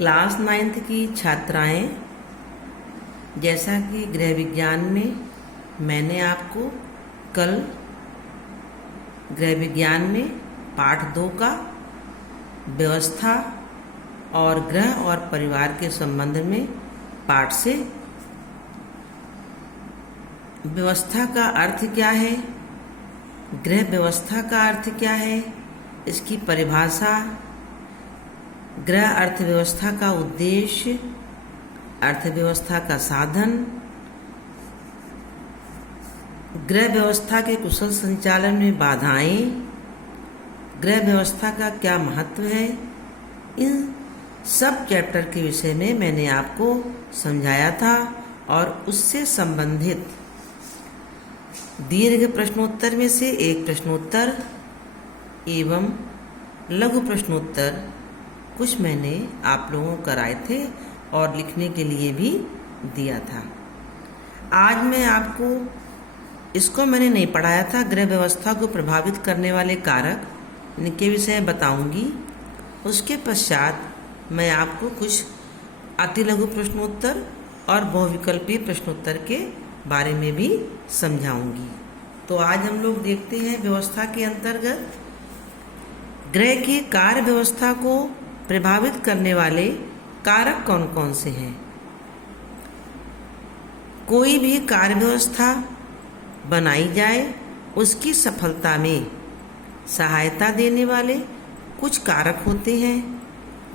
Class 9th की छात्राएं, जैसा कि गृह विज्ञान में मैंने आपको कल गृह विज्ञान में पाठ 2 का व्यवस्था और गृह और परिवार के संबंध में पाठ से व्यवस्था का अर्थ क्या है, गृह व्यवस्था का अर्थ क्या है, इसकी परिभाषा, गृह अर्थव्यवस्था का उद्देश्य, अर्थव्यवस्था का साधन, गृह व्यवस्था के कुशल संचालन में बाधाएं, गृह व्यवस्था का क्या महत्व है, इन सब चैप्टर के विषय में मैंने आपको समझाया था और उससे संबंधित दीर्घ प्रश्नोत्तर में से एक प्रश्नोत्तर एवं लघु प्रश्नोत्तर कुछ मैंने आप लोगों को कराए थे और लिखने के लिए भी दिया था। आज मैं आपको इसको मैंने नहीं पढ़ाया था, गृह व्यवस्था को प्रभावित करने वाले कारक इनके विषय बताऊंगी। उसके पश्चात मैं आपको कुछ अति लघु प्रश्नोत्तर और बहुविकल्पीय प्रश्नोत्तर के बारे में भी समझाऊंगी। तो आज हम लोग देखते हैं व्यवस्था के अंतर्गत गृह की कार्य व्यवस्था को प्रभावित करने वाले कारक कौन कौन से हैं। कोई भी कार्य व्यवस्था बनाई जाए उसकी सफलता में सहायता देने वाले कुछ कारक होते हैं।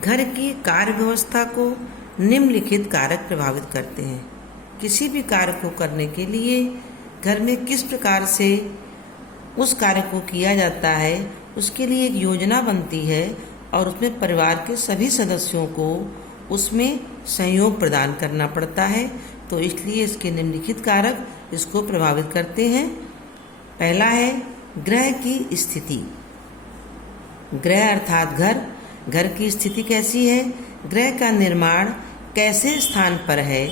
घर की कार्य व्यवस्था को निम्नलिखित कारक प्रभावित करते हैं। किसी भी कार्य को करने के लिए घर में किस प्रकार से उस कार्य को किया जाता है, उसके लिए एक योजना बनती है और उसमें परिवार के सभी सदस्यों को उसमें सहयोग प्रदान करना पड़ता है। तो इसलिए इसके निम्नलिखित कारक इसको प्रभावित करते हैं। पहला है गृह की स्थिति। गृह अर्थात घर की स्थिति कैसी है, गृह का निर्माण कैसे स्थान पर है,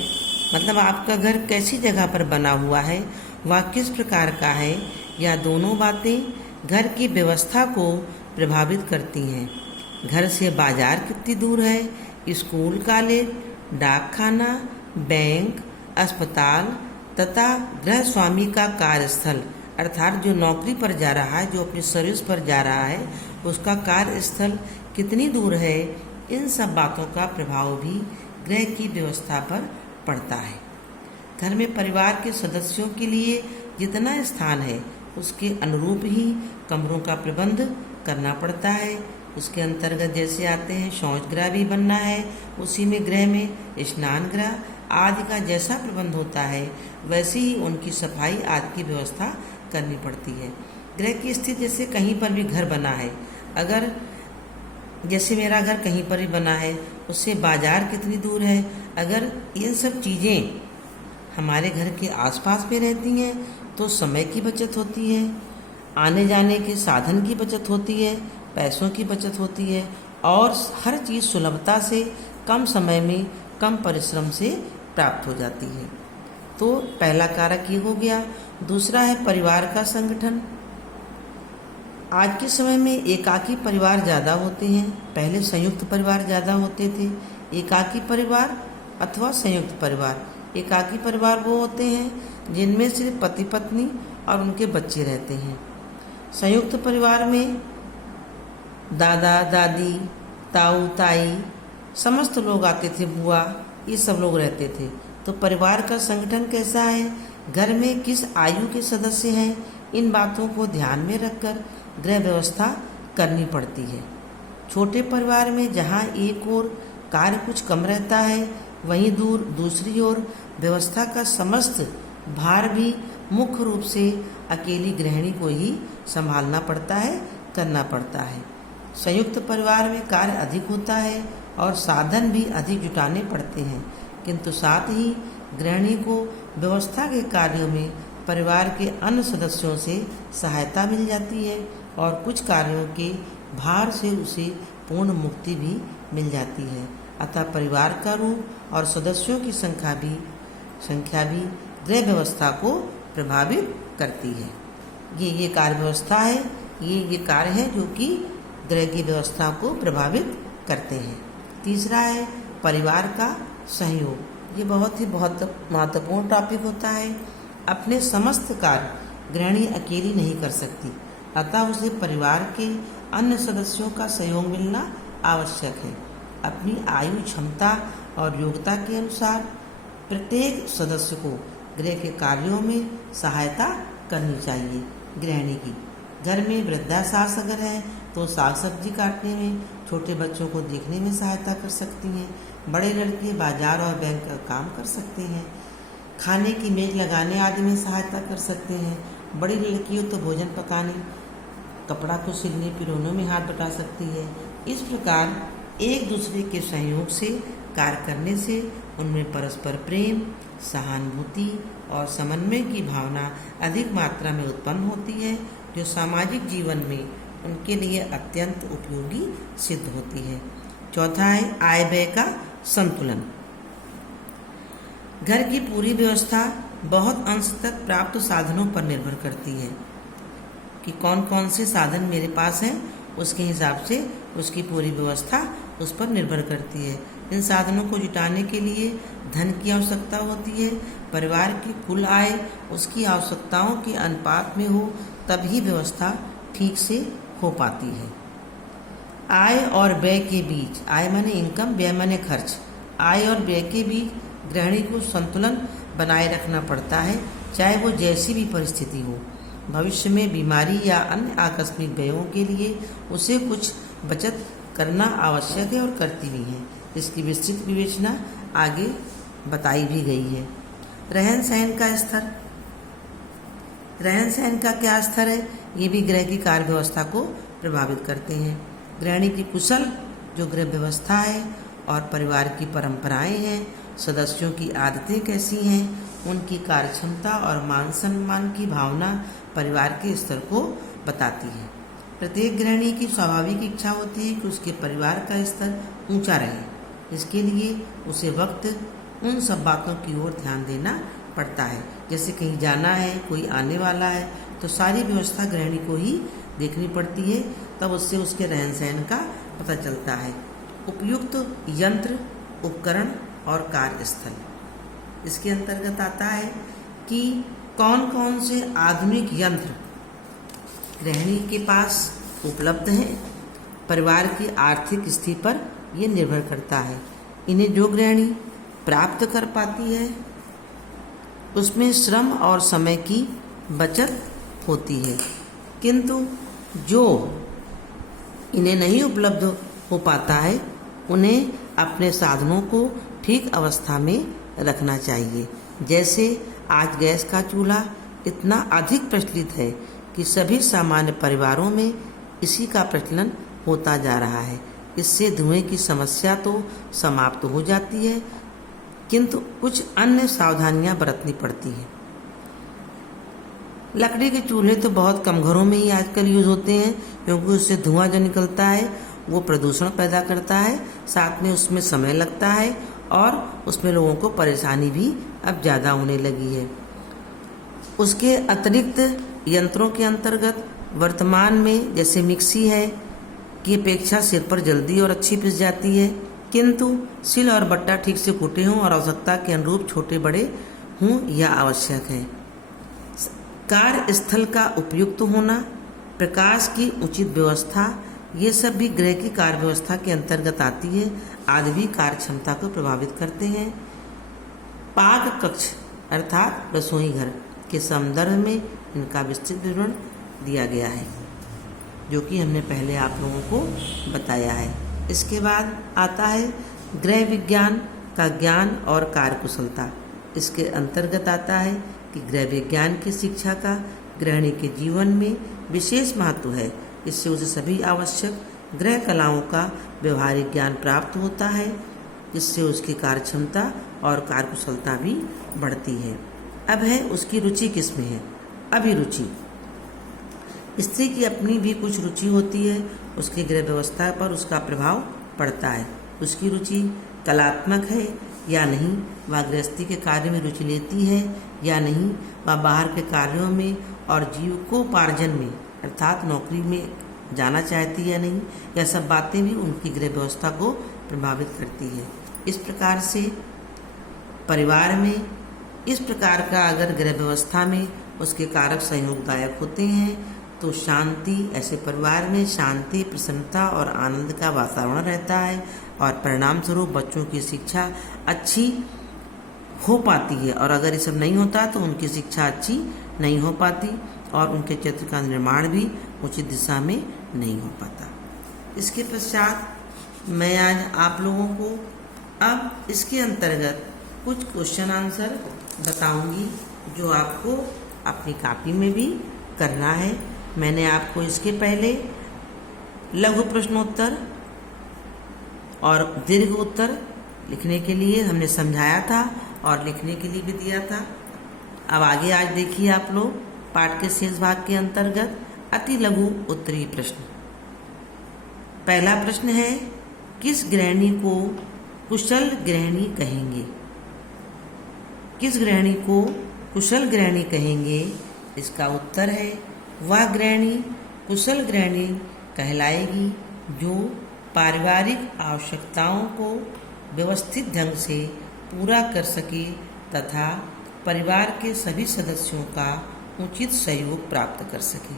मतलब आपका घर कैसी जगह पर बना हुआ है, वह किस प्रकार का है, या दोनों बातें घर की व्यवस्था को प्रभावित करती हैं। घर से बाजार कितनी दूर है, स्कूल, कॉलेज, डाकखाना, बैंक, अस्पताल तथा गृह स्वामी का कार्यस्थल अर्थात जो नौकरी पर जा रहा है, जो अपनी सर्विस पर जा रहा है, उसका कार्यस्थल कितनी दूर है, इन सब बातों का प्रभाव भी गृह की व्यवस्था पर पड़ता है। घर में परिवार के सदस्यों के लिए जितना स्थान है उसके अनुरूप ही कमरों का प्रबंध करना पड़ता है। उसके अंतर्गत जैसे आते हैं शौच गृह भी बनना है, उसी में गृह में स्नान गृह आदि का जैसा प्रबंध होता है वैसे ही उनकी सफाई आदि की व्यवस्था करनी पड़ती है। गृह की स्थिति जैसे कहीं पर भी घर बना है, अगर जैसे मेरा घर कहीं पर भी बना है, उससे बाजार कितनी दूर है, अगर ये सब चीज़ें हमारे घर के आसपास में रहती हैं तो समय की बचत होती है, आने जाने के साधन की बचत होती है, पैसों की बचत होती है और हर चीज़ सुलभता से कम समय में कम परिश्रम से प्राप्त हो जाती है। तो पहला कारक ये हो गया। दूसरा है परिवार का संगठन। आज के समय में एकाकी परिवार ज़्यादा होते हैं, पहले संयुक्त परिवार ज़्यादा होते थे। एकाकी परिवार अथवा संयुक्त परिवार, एकाकी परिवार वो होते हैं जिनमें सिर्फ पति पत्नी और उनके बच्चे रहते हैं। संयुक्त परिवार में दादा दादी, ताऊ ताई, समस्त लोग आते थे, बुआ, ये सब लोग रहते थे। तो परिवार का संगठन कैसा है, घर में किस आयु के सदस्य हैं, इन बातों को ध्यान में रखकर गृह व्यवस्था करनी पड़ती है। छोटे परिवार में जहाँ एक ओर कार्य कुछ कम रहता है, वहीं दूसरी ओर व्यवस्था का समस्त भार भी मुख्य रूप से अकेली गृहिणी को ही संभालना पड़ता है, करना पड़ता है। संयुक्त परिवार में कार्य अधिक होता है और साधन भी अधिक जुटाने पड़ते हैं, किंतु साथ ही गृहिणी को व्यवस्था के कार्यों में परिवार के अन्य सदस्यों से सहायता मिल जाती है और कुछ कार्यों के भार से उसे पूर्ण मुक्ति भी मिल जाती है। अतः परिवार का रूप और सदस्यों की संख्या भी गृह व्यवस्था को प्रभावित करती है। ये कार्य व्यवस्था है, ये कार्य है जो कि गृह की व्यवस्था को प्रभावित करते हैं। तीसरा है परिवार का सहयोग, ये बहुत महत्वपूर्ण टॉपिक होता है। अपने समस्त कार्य गृहिणी अकेली नहीं कर सकती, अतः उसे परिवार के अन्य सदस्यों का सहयोग मिलना आवश्यक है। अपनी आयु, क्षमता और योग्यता के अनुसार प्रत्येक सदस्य को गृह के कार्यों में सहायता करनी चाहिए। गृहिणी की घर में वृद्धा सास अगर है तो साग सब्जी काटने में, छोटे बच्चों को देखने में सहायता कर सकती हैं। बड़े लड़के बाजार और बैंक का काम कर सकते हैं, खाने की मेज लगाने आदि में सहायता कर सकते हैं। बड़ी लड़कियों तो भोजन पकाने, कपड़ा को सिलने पिरोने में हाथ बटा सकती है। इस प्रकार एक दूसरे के सहयोग से कार्य करने से उनमें परस्पर प्रेम, सहानुभूति और समन्वय की भावना अधिक मात्रा में उत्पन्न होती है, जो सामाजिक जीवन में उनके लिए अत्यंत उपयोगी सिद्ध होती है। चौथा है आय व्यय का संतुलन। घर की पूरी व्यवस्था बहुत अंश तक प्राप्त साधनों पर निर्भर करती है कि कौन कौन से साधन मेरे पास हैं, उसके हिसाब से उसकी पूरी व्यवस्था उस पर निर्भर करती है। इन साधनों को जुटाने के लिए धन की आवश्यकता होती है। परिवार की कुल आय उसकी आवश्यकताओं के अनुपात में हो, तभी व्यवस्था ठीक से हो पाती है। आय और व्यय के बीच, आय माने इनकम, व्यय माने खर्च, आय और व्यय के बीच गृहिणी को संतुलन बनाए रखना पड़ता है, चाहे वो जैसी भी परिस्थिति हो। भविष्य में बीमारी या अन्य आकस्मिक व्ययों के लिए उसे कुछ बचत करना आवश्यक है और करती भी है। इसकी विस्तृत विवेचना आगे बताई भी गई है। रहन सहन का स्तर, रहन सहन का क्या स्तर है, ये भी गृह की कार्य व्यवस्था को प्रभावित करते हैं। गृहिणी की कुशल जो गृह व्यवस्था है और परिवार की परंपराएं हैं, सदस्यों की आदतें कैसी हैं, उनकी कार्य क्षमता और मान सम्मान की भावना परिवार के स्तर को बताती है। प्रत्येक गृहिणी की स्वाभाविक इच्छा होती है कि उसके परिवार का स्तर ऊंचा रहे। इसके लिए उसे वक्त उन सब बातों की ओर ध्यान देना पड़ता है, जैसे कहीं जाना है, कोई आने वाला है, तो सारी व्यवस्था गृहिणी को ही देखनी पड़ती है, तब उससे उसके रहन सहन का पता चलता है। उपयुक्त यंत्र, उपकरण और कार्यस्थल, इसके अंतर्गत आता है कि कौन कौन से आधुनिक यंत्र गृहिणी के पास उपलब्ध हैं। परिवार की आर्थिक स्थिति पर यह निर्भर करता है। इन्हें जो गृहिणी प्राप्त कर पाती है उसमें श्रम और समय की बचत होती है, किंतु जो इन्हें नहीं उपलब्ध हो पाता है उन्हें अपने साधनों को ठीक अवस्था में रखना चाहिए। जैसे आज गैस का चूल्हा इतना अधिक प्रचलित है कि सभी सामान्य परिवारों में इसी का प्रचलन होता जा रहा है। इससे धुएं की समस्या तो समाप्त हो जाती है, किंतु कुछ अन्य सावधानियां बरतनी पड़ती हैं। लकड़ी के चूल्हे तो बहुत कम घरों में ही आजकल यूज़ होते हैं, क्योंकि उससे धुआं जो निकलता है वो प्रदूषण पैदा करता है, साथ में उसमें समय लगता है और उसमें लोगों को परेशानी भी अब ज़्यादा होने लगी है। उसके अतिरिक्त यंत्रों के अंतर्गत वर्तमान में जैसे मिक्सी है की अपेक्षा सिर पर जल्दी और अच्छी पिस जाती है, किंतु सिल और बट्टा ठीक से कूटे हों और आवश्यकता के अनुरूप छोटे बड़े हों, यह आवश्यक है। कार्यस्थल का उपयुक्त होना, प्रकाश की उचित व्यवस्था, ये सब भी गृह की कार्य व्यवस्था के अंतर्गत आती है, आदि भी कार्य क्षमता को प्रभावित करते हैं। पाक कक्ष अर्थात रसोई घर के संदर्भ में इनका विस्तृत विवरण दिया गया है, जो कि हमने पहले आप लोगों को बताया है। इसके बाद आता है गृह विज्ञान का ज्ञान और कार्यकुशलता। इसके अंतर्गत आता है कि गृह विज्ञान की शिक्षा का गृहिणी के जीवन में विशेष महत्व है। इससे उसे सभी आवश्यक गृह कलाओं का व्यवहारिक ज्ञान प्राप्त होता है, जिससे उसकी कार्यक्षमता और कार्यकुशलता भी बढ़ती है। अब है उसकी रुचि किस में है। अभिरुचि, स्त्री की अपनी भी कुछ रुचि होती है, उसकी गृह व्यवस्था पर उसका प्रभाव पड़ता है। उसकी रुचि कलात्मक है या नहीं, वह गृहस्थी के कार्य में रुचि लेती है या नहीं, वह बाहर के कार्यों में और जीविकोपार्जन में अर्थात नौकरी में जाना चाहती है या नहीं, यह सब बातें भी उनकी गृह व्यवस्था को प्रभावित करती है। इस प्रकार से परिवार में इस प्रकार का अगर गृह व्यवस्था में उसके कारक संयोगदायक होते हैं तो शांति, ऐसे परिवार में शांति, प्रसन्नता और आनंद का वातावरण रहता है और परिणाम स्वरूप बच्चों की शिक्षा अच्छी हो पाती है। और अगर ये सब नहीं होता तो उनकी शिक्षा अच्छी नहीं हो पाती और उनके चरित्र का निर्माण भी उचित दिशा में नहीं हो पाता। इसके पश्चात मैं आज आप लोगों को अब इसके अंतर्गत कुछ क्वेश्चन आंसर बताऊंगी जो आपको अपनी कॉपी में भी करना है। मैंने आपको इसके पहले लघु प्रश्नोत्तर और दीर्घ उत्तर लिखने के लिए हमने समझाया था और लिखने के लिए भी दिया था। अब आगे आज देखिए आप लोग पाठ के शेष भाग के अंतर्गत अति लघु उत्तरीय प्रश्न। पहला प्रश्न है, किस गृहिणी को कुशल गृहिणी कहेंगे? किस गृहिणी को कुशल गृहिणी कहेंगे? इसका उत्तर है, वह गृहिणी कुशल गृहिणी कहलाएगी जो पारिवारिक आवश्यकताओं को व्यवस्थित ढंग से पूरा कर सके तथा परिवार के सभी सदस्यों का उचित सहयोग प्राप्त कर सके।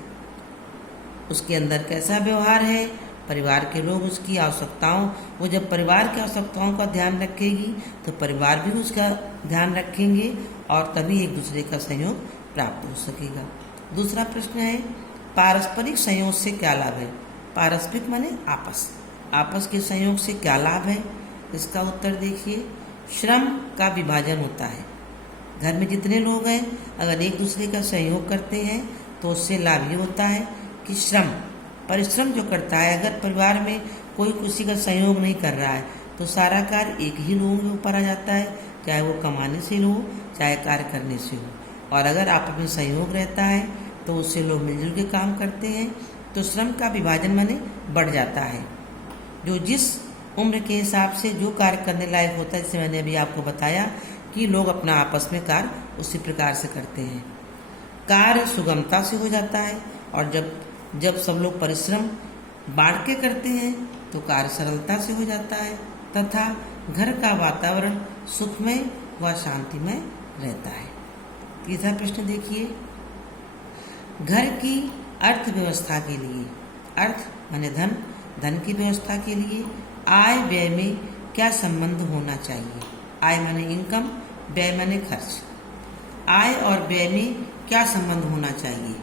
उसके अंदर कैसा व्यवहार है, परिवार के लोग उसकी आवश्यकताओं, वो जब परिवार की आवश्यकताओं का ध्यान रखेगी तो परिवार भी उसका ध्यान रखेंगे और तभी एक दूसरे का सहयोग प्राप्त हो सकेगा। दूसरा प्रश्न है, पारस्परिक संयोग से क्या लाभ है? पारस्परिक माने आपस, आपस के संयोग से क्या लाभ है? इसका उत्तर देखिए, श्रम का विभाजन होता है। घर में जितने लोग हैं अगर एक दूसरे का सहयोग करते हैं तो उससे लाभ ये होता है कि श्रम, परिश्रम जो करता है, अगर परिवार में कोई किसी का सहयोग नहीं कर रहा है तो सारा कार्य एक ही लोगों के ऊपर आ जाता है, चाहे वो कमाने से हो चाहे कार्य करने से हो। और अगर आपस में सहयोग रहता है तो उससे लोग मिलजुल के काम करते हैं तो श्रम का विभाजन माने बढ़ जाता है। जो जिस उम्र के हिसाब से जो कार्य करने लायक होता है, जैसे मैंने अभी आपको बताया कि लोग अपना आपस में कार्य उसी प्रकार से करते हैं। कार्य सुगमता से हो जाता है और जब सब लोग परिश्रम बांट के करते हैं तो कार्य सरलता से हो जाता है तथा घर का वातावरण सुखमय व शांतिमय रहता है। तीसरा प्रश्न देखिए, घर की अर्थव्यवस्था के लिए, अर्थ माने धन, धन की व्यवस्था के लिए आय व्यय में क्या संबंध होना चाहिए? आय माने इनकम, व्यय माने खर्च। आय और व्यय में क्या संबंध होना चाहिए?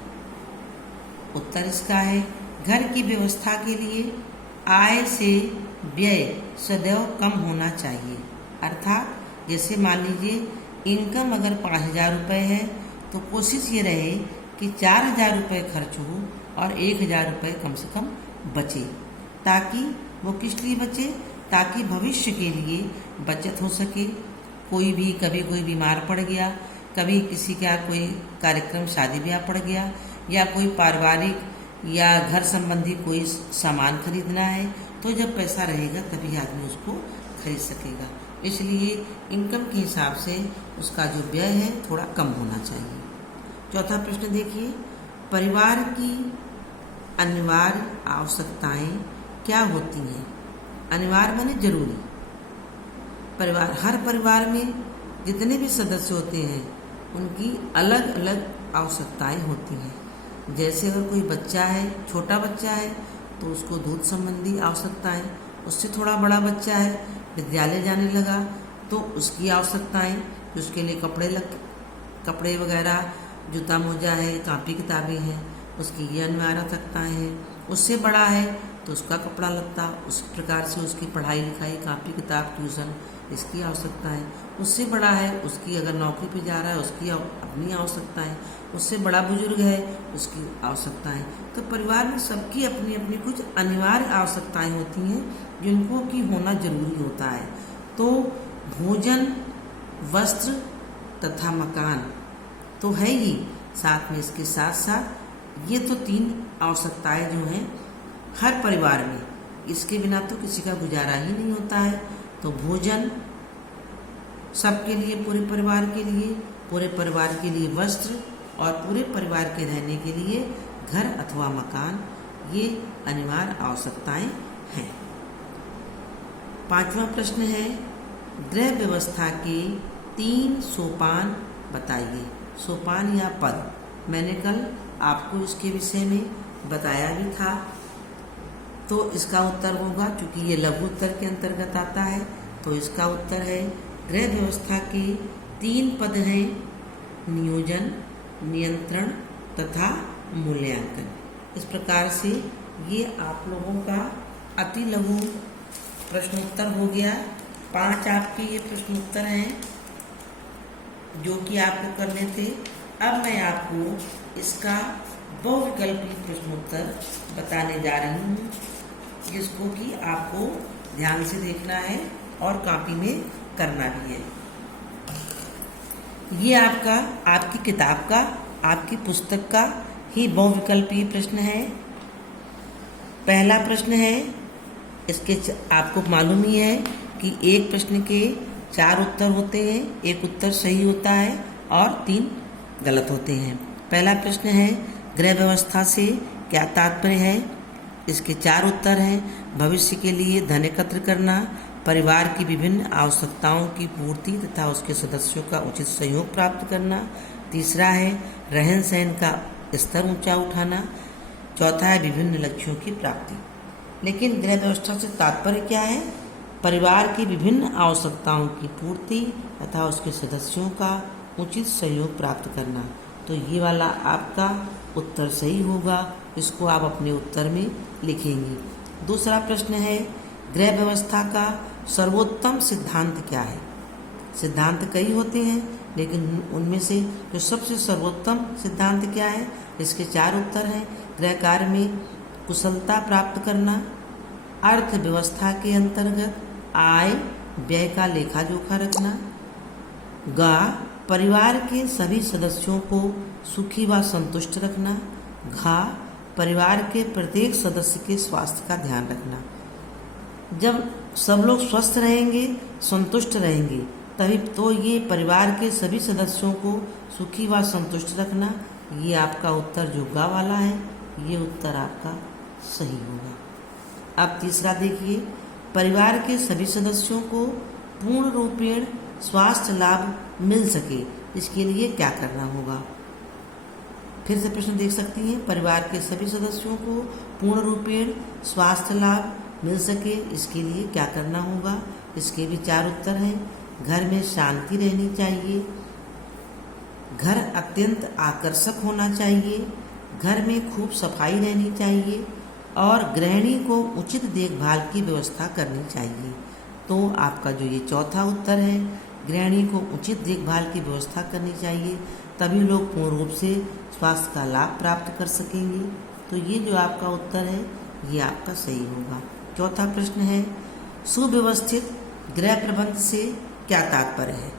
उत्तर इसका है, घर की व्यवस्था के लिए आय से व्यय सदैव कम होना चाहिए। अर्थात जैसे मान लीजिए इनकम अगर 5,000 रुपये है तो कोशिश ये रहे कि 4,000 रुपये खर्च हो और 1,000 रुपये कम से कम बचे, ताकि वो किस लिए बचे? ताकि भविष्य के लिए बचत हो सके। कभी कोई बीमार पड़ गया, कभी किसी का कोई कार्यक्रम शादी ब्याह पड़ गया या कोई पारिवारिक या घर संबंधी कोई सामान खरीदना है तो जब पैसा रहेगा तभी आदमी उसको खरीद सकेगा। इसलिए इनकम के हिसाब से उसका जो व्यय है थोड़ा कम होना चाहिए। चौथा प्रश्न देखिए, परिवार की अनिवार्य आवश्यकताएं क्या होती हैं? अनिवार्य माने जरूरी। हर परिवार में जितने भी सदस्य होते हैं उनकी अलग अलग आवश्यकताएं होती हैं। जैसे अगर कोई बच्चा है, छोटा बच्चा है तो उसको दूध संबंधी आवश्यकताएं, उससे थोड़ा बड़ा बच्चा है, विद्यालय जाने लगा तो उसकी आवश्यकताएं, उसके लिए कपड़े वगैरह, जूता मोजा है, कापी किताबें हैं, उसकी ये अनिवार्य आवश्यकताएं हैं। उससे बड़ा है तो उसका कपड़ा लत्ता, उस प्रकार से उसकी पढ़ाई लिखाई, कापी किताब, ट्यूशन, इसकी आवश्यकता है। उससे बड़ा है, उसकी अगर नौकरी पे जा रहा है उसकी अपनी आवश्यकता है। उससे बड़ा बुजुर्ग है उसकी आवश्यकता है। तो परिवार में सबकी अपनी अपनी कुछ अनिवार्य आवश्यकताएं होती हैं जिनको की होना जरूरी होता है। तो भोजन, वस्त्र तथा मकान तो है ही, साथ में इसके साथ साथ ये तो 3 आवश्यकताएं जो हैं हर परिवार में, इसके बिना तो किसी का गुजारा ही नहीं होता है। तो भोजन सबके लिए, पूरे परिवार के लिए, पूरे परिवार के लिए वस्त्र और पूरे परिवार के रहने के लिए घर अथवा मकान, ये अनिवार्य आवश्यकताएं हैं। 5वां प्रश्न है, गृह व्यवस्था के 3 सोपान बताइए। सोपान या पद, मैंने कल आपको इसके विषय में बताया भी था। तो इसका उत्तर होगा, क्योंकि ये लघु उत्तर के अंतर्गत आता है, तो इसका उत्तर है गृह व्यवस्था के 3 पद हैं, नियोजन, नियंत्रण तथा मूल्यांकन। इस प्रकार से ये आप लोगों का अति लघु प्रश्नोत्तर हो गया। 5 आपके ये प्रश्नोत्तर हैं जो कि आपको करने थे। अब मैं आपको इसका बहुविकल्पीय प्रश्नोत्तर बताने जा रही हूँ, जिसको कि आपको ध्यान से देखना है और कॉपी में करना भी है। ये आपकी किताब का, आपकी पुस्तक का ही बहुविकल्पीय प्रश्न है। पहला प्रश्न है, इसके आपको मालूम ही है कि एक प्रश्न के 4 उत्तर होते हैं, एक उत्तर सही होता है और 3 गलत होते हैं। पहला प्रश्न है, गृह व्यवस्था से क्या तात्पर्य है? इसके 4 उत्तर हैं, भविष्य के लिए धन एकत्र करना, परिवार की विभिन्न आवश्यकताओं की पूर्ति तथा उसके सदस्यों का उचित सहयोग प्राप्त करना। तीसरा है, रहन सहन का स्तर ऊंचा उठाना। चौथा है, विभिन्न लक्ष्यों की प्राप्ति। लेकिन गृह व्यवस्था से तात्पर्य क्या है? परिवार की विभिन्न आवश्यकताओं की पूर्ति तथा उसके सदस्यों का उचित सहयोग प्राप्त करना। तो ये वाला आपका उत्तर सही होगा, इसको आप अपने उत्तर में लिखेंगे। दूसरा प्रश्न है, गृह व्यवस्था का सर्वोत्तम सिद्धांत क्या है? सिद्धांत कई होते हैं, लेकिन उनमें से जो सबसे सर्वोत्तम सिद्धांत क्या है? इसके 4 उत्तर हैं। गृह कार्य में कुशलता प्राप्त करना, अर्थव्यवस्था के अंतर्गत आय व्यय का लेखा जोखा रखना, गा परिवार के सभी सदस्यों को सुखी व संतुष्ट रखना, घा परिवार के प्रत्येक सदस्य के स्वास्थ्य का ध्यान रखना। जब सब लोग स्वस्थ रहेंगे, संतुष्ट रहेंगे, तभी तो ये परिवार के सभी सदस्यों को सुखी व संतुष्ट रखना, ये आपका उत्तर जो गा वाला है, ये उत्तर आपका सही होगा। अब तीसरा देखिए, परिवार के सभी सदस्यों को पूर्ण रूपेण स्वास्थ्य लाभ मिल सके, इसके लिए क्या करना होगा? फिर से प्रश्न देख सकती हैं, परिवार के सभी सदस्यों को पूर्ण रूपेण स्वास्थ्य लाभ मिल सके, इसके लिए क्या करना होगा? इसके भी 4 उत्तर हैं। घर में शांति रहनी चाहिए, घर अत्यंत आकर्षक होना चाहिए, घर में खूब सफाई रहनी चाहिए और गृहिणी को उचित देखभाल की व्यवस्था करनी चाहिए। तो आपका जो ये चौथा उत्तर है, गृहिणी को उचित देखभाल की व्यवस्था करनी चाहिए, तभी लोग पूर्ण रूप से स्वास्थ्य का लाभ प्राप्त कर सकेंगे। तो ये जो आपका उत्तर है, ये आपका सही होगा। चौथा प्रश्न है, सुव्यवस्थित गृह प्रबंध से क्या तात्पर्य है?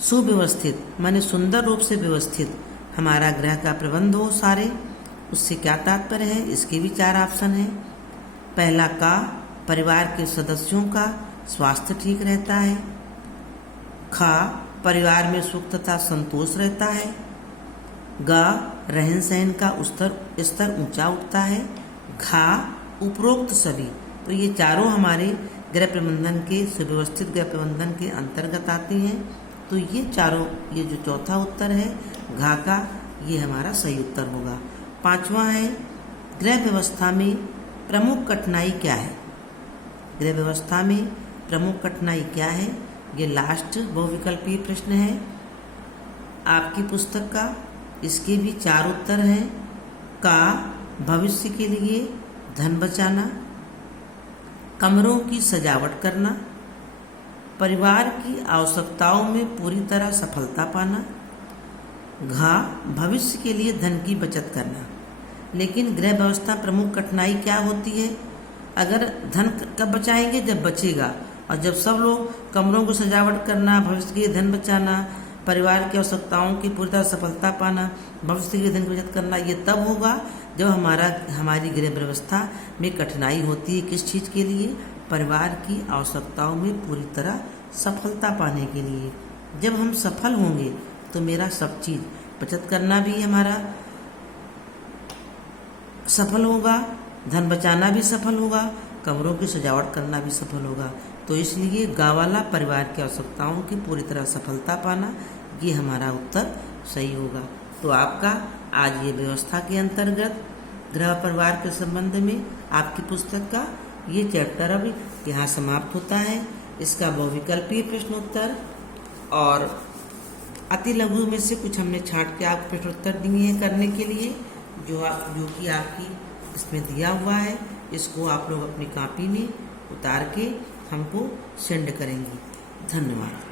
सुव्यवस्थित माने सुंदर रूप से व्यवस्थित हमारा गृह का प्रबंध हो सारे, उससे क्या तात्पर्य है? इसके भी 4 ऑप्शन हैं। पहला का, परिवार के सदस्यों का स्वास्थ्य ठीक रहता है। खा, परिवार में सुख तथा संतोष रहता है। गा, रहन सहन का स्तर ऊंचा उठता है। घा, उपरोक्त सभी। तो ये चारों हमारे गृह प्रबंधन के, सुव्यवस्थित गृह प्रबंधन के अंतर्गत आते हैं। तो ये चारों, ये जो चौथा उत्तर है घा का, ये हमारा सही उत्तर होगा। 5वां है, गृह व्यवस्था में प्रमुख कठिनाई क्या है? गृह व्यवस्था में प्रमुख कठिनाई क्या है? ये लास्ट बहुविकल्पीय प्रश्न है आपकी पुस्तक का। इसके भी 4 उत्तर हैं। का, भविष्य के लिए धन बचाना, कमरों की सजावट करना, परिवार की आवश्यकताओं में पूरी तरह सफलता पाना। घा, भविष्य के लिए धन की बचत करना। लेकिन गृह व्यवस्था प्रमुख कठिनाई क्या होती है? अगर धन कब बचाएंगे? जब बचेगा। और जब सब लोग कमरों को सजावट करना, भविष्य के लिए धन बचाना, परिवार की आवश्यकताओं की पूरी तरह सफलता पाना, भविष्य के लिए धन की बचत करना, ये तब होगा जब हमारी गृह व्यवस्था में कठिनाई होती है। किस चीज़ के लिए? परिवार की आवश्यकताओं में पूरी तरह सफलता पाने के लिए। जब हम सफल होंगे तो मेरा सब चीज़, बचत करना भी हमारा सफल होगा, धन बचाना भी सफल होगा, कमरों की सजावट करना भी सफल होगा। तो इसलिए गाँव वाला परिवार की आवश्यकताओं की पूरी तरह सफलता पाना, ये हमारा उत्तर सही होगा। तो आपका आज ये व्यवस्था के अंतर्गत गृह परिवार के संबंध में आपकी पुस्तक का ये चैप्टर अब यहाँ समाप्त होता है। इसका बहुविकल्पीय प्रश्नोत्तर और अति लघु में से कुछ हमने छांट के आपको प्रश्नोत्तर दिए हैं करने के लिए, जो कि आपकी इसमें दिया हुआ है। इसको आप लोग अपनी कॉपी में उतार के हमको सेंड करेंगे। धन्यवाद।